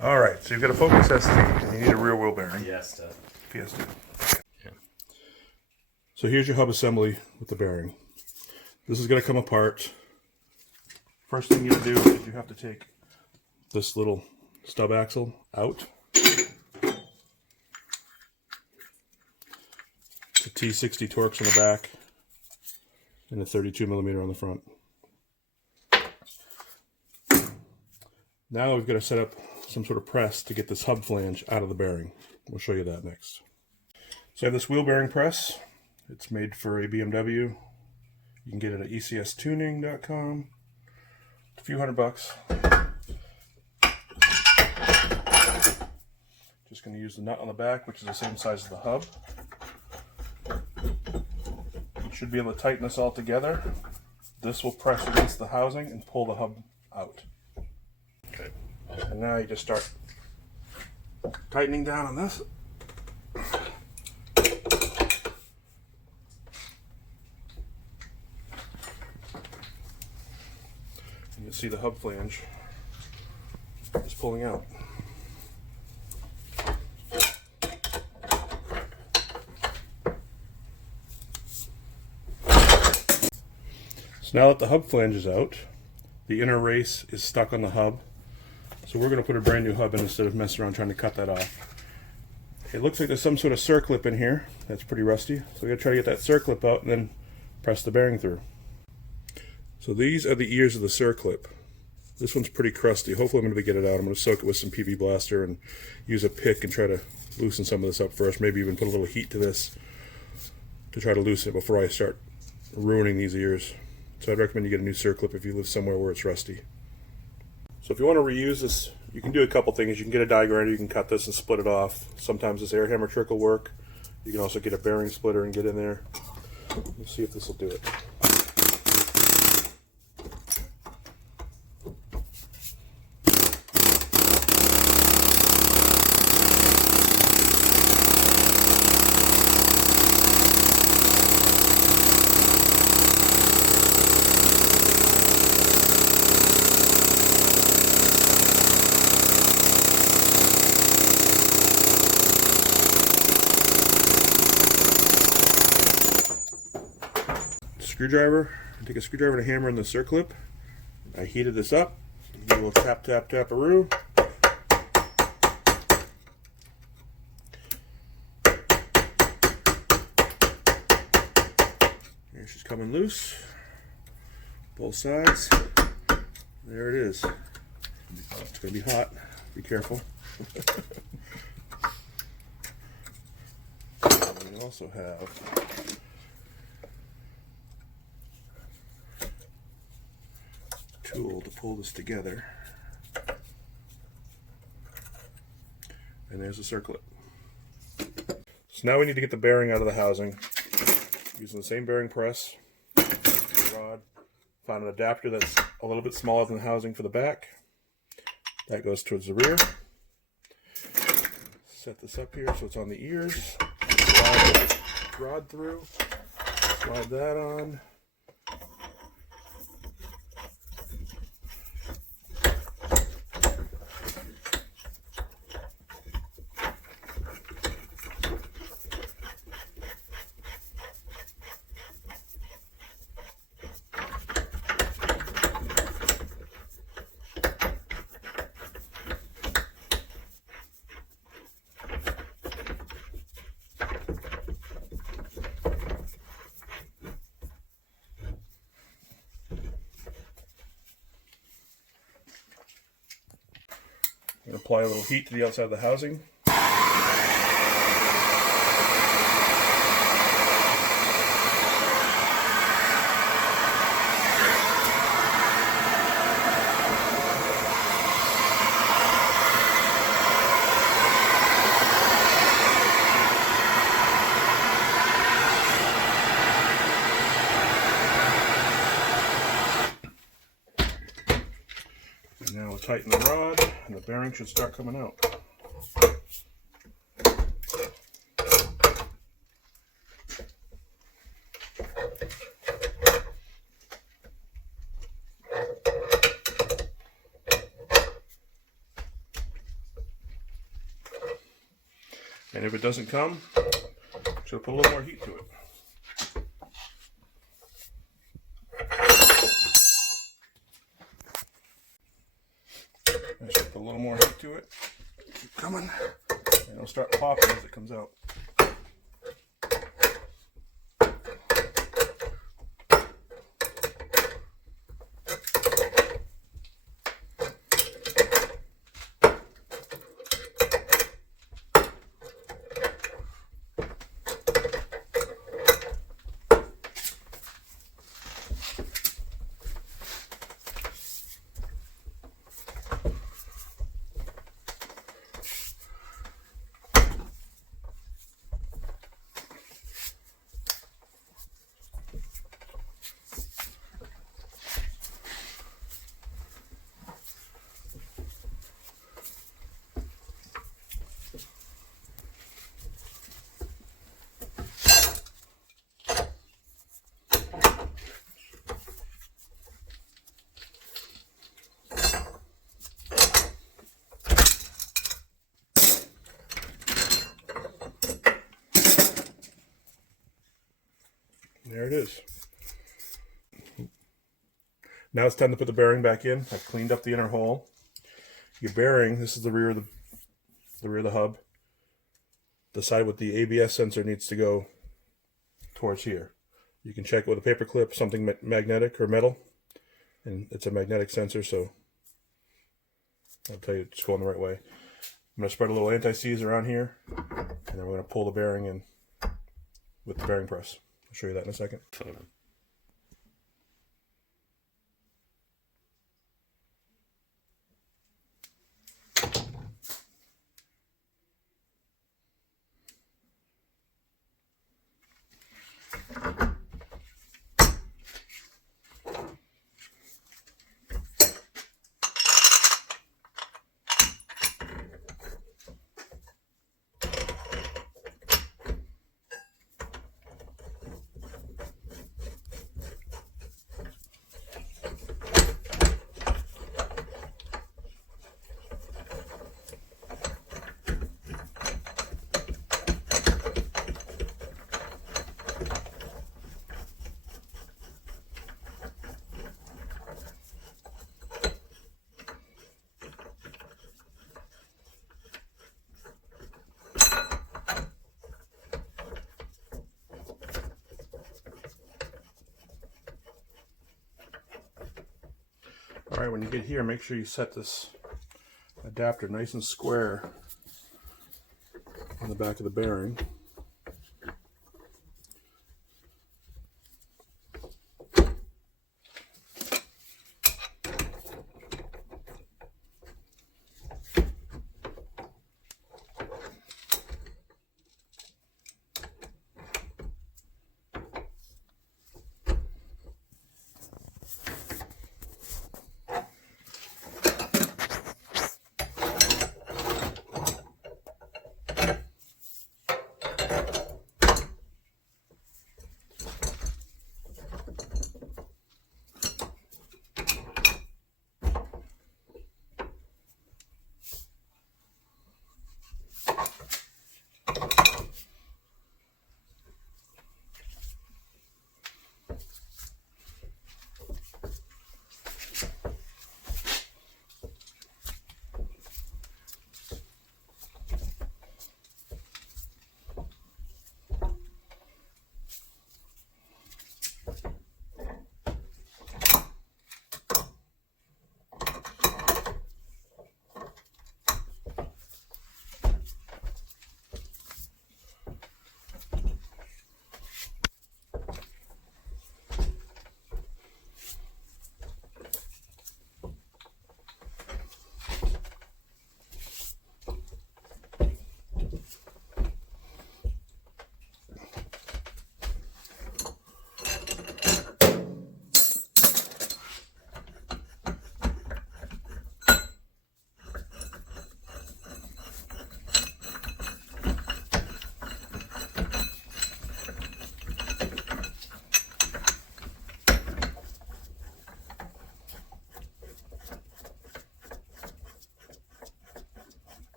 All right, so you've got a Focus ST, and you need a rear wheel bearing. Fiesta. Fiesta. Yeah. So here's your hub assembly with the bearing. This is going to come apart. First thing you got to do is you have to take this little stub axle out. It's a T60 Torx on the back and a 32mm on the front. Now we've got to set up some sort of press to get this hub flange out of the bearing. We'll show you that next. So I have this wheel bearing press. It's made for a BMW. You can get it at ecstuning.com. It's a few $100. Just going to use the nut on the back, which is the same size as the hub. You should be able to tighten this all together. This will press against the housing and pull the hub out. Okay. And now you just start tightening down on this. And you see the hub flange is pulling out. So now that the hub flange is out, the inner race is stuck on the hub. So we're going to put a brand new hub in instead of messing around trying to cut that off. It looks like there's some sort of circlip in here. That's pretty rusty. So we're going to try to get that circlip out and then press the bearing through. So these are the ears of the circlip. This one's pretty crusty. Hopefully I'm going to get it out. I'm going to soak it with some PV Blaster and use a pick and try to loosen some of this up first. Maybe even put a little heat to this to try to loosen it before I start ruining these ears. So I'd recommend you get a new circlip if you live somewhere where it's rusty. So if you want to reuse this, you can do a couple things. You can get a die grinder, you can cut this and split it off. Sometimes this air hammer trick will work. You can also get a bearing splitter and get in there. Let's see if this will do it. Screwdriver. I take a screwdriver and a hammer in the circlip. I heated this up. You will tap, tap, tap-a-roo. Here she's coming loose. Both sides. There it is. It's going to be hot. Be careful. We also have tool to pull this together, and there's the circlip. So now we need to get the bearing out of the housing using the same bearing press, rod. Found an adapter that's a little bit smaller than the housing for the back. That goes towards the rear. Set this up here so it's on the ears. Slide the rod through. Slide that on. And apply a little heat to the outside of the housing. And now we'll tighten the rod, and the bearing should start coming out. And if it doesn't come, she'll put a little more heat to it. I should put a little more heat to it. Keep coming. And it'll start popping as it comes out. There it is. Now it's time to put the bearing back in. I've cleaned up the inner hole. Your bearing, this is the rear of the hub. The side with the ABS sensor needs to go towards here. You can check it with a paper clip, something magnetic or metal, and it's a magnetic sensor, so I'll tell you it's going the right way. I'm going to spread a little anti-seize around here, and then we're going to pull the bearing in with the bearing press. I'll show you that in a second. Alright, when you get here, make sure you set this adapter nice and square on the back of the bearing.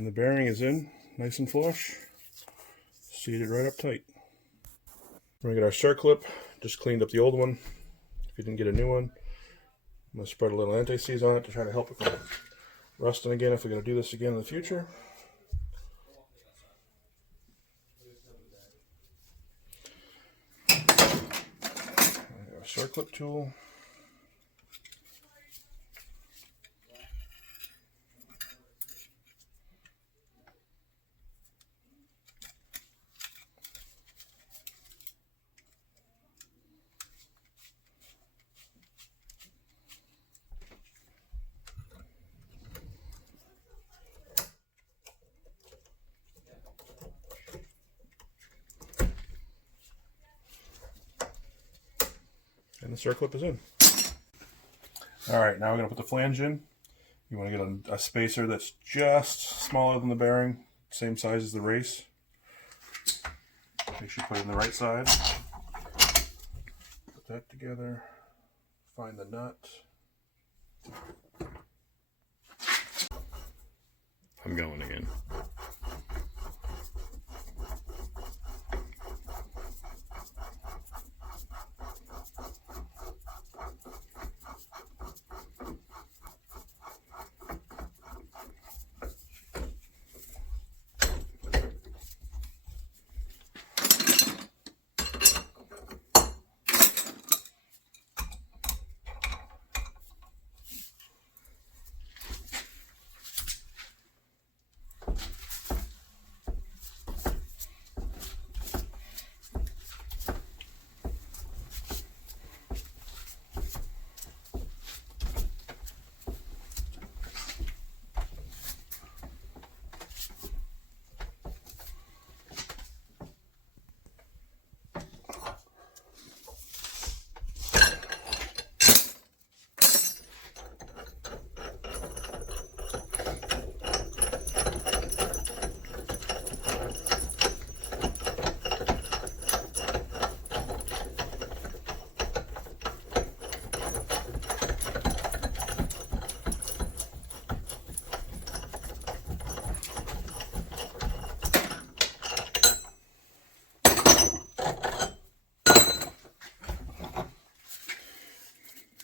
And the bearing is in, nice and flush, seated right up tight. We're gonna get our Circlip, just cleaned up the old one. If you didn't get a new one, I'm gonna spread a little anti-seize on it to try to help it from rusting again if we're gonna do this again in the future. Our Circlip tool. And the Circlip is in. Alright, now we're going to put the flange in. You want to get a spacer that's just smaller than the bearing, same size as the race. Make sure you put it in the right side. Put that together. Find the nut. I'm going again.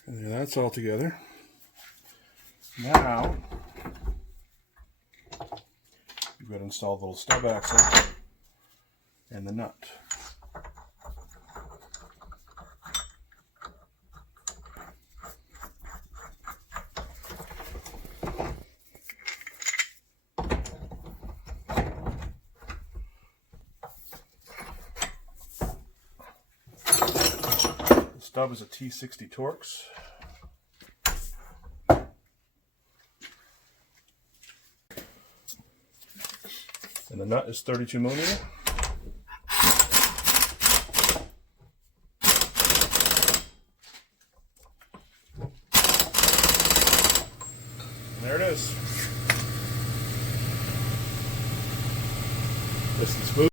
And that's all together. Now, you've got to install the little stub axle and the nut. The stub is a T60 Torx. And the nut is 32 millimeter. And there it is. This is smooth.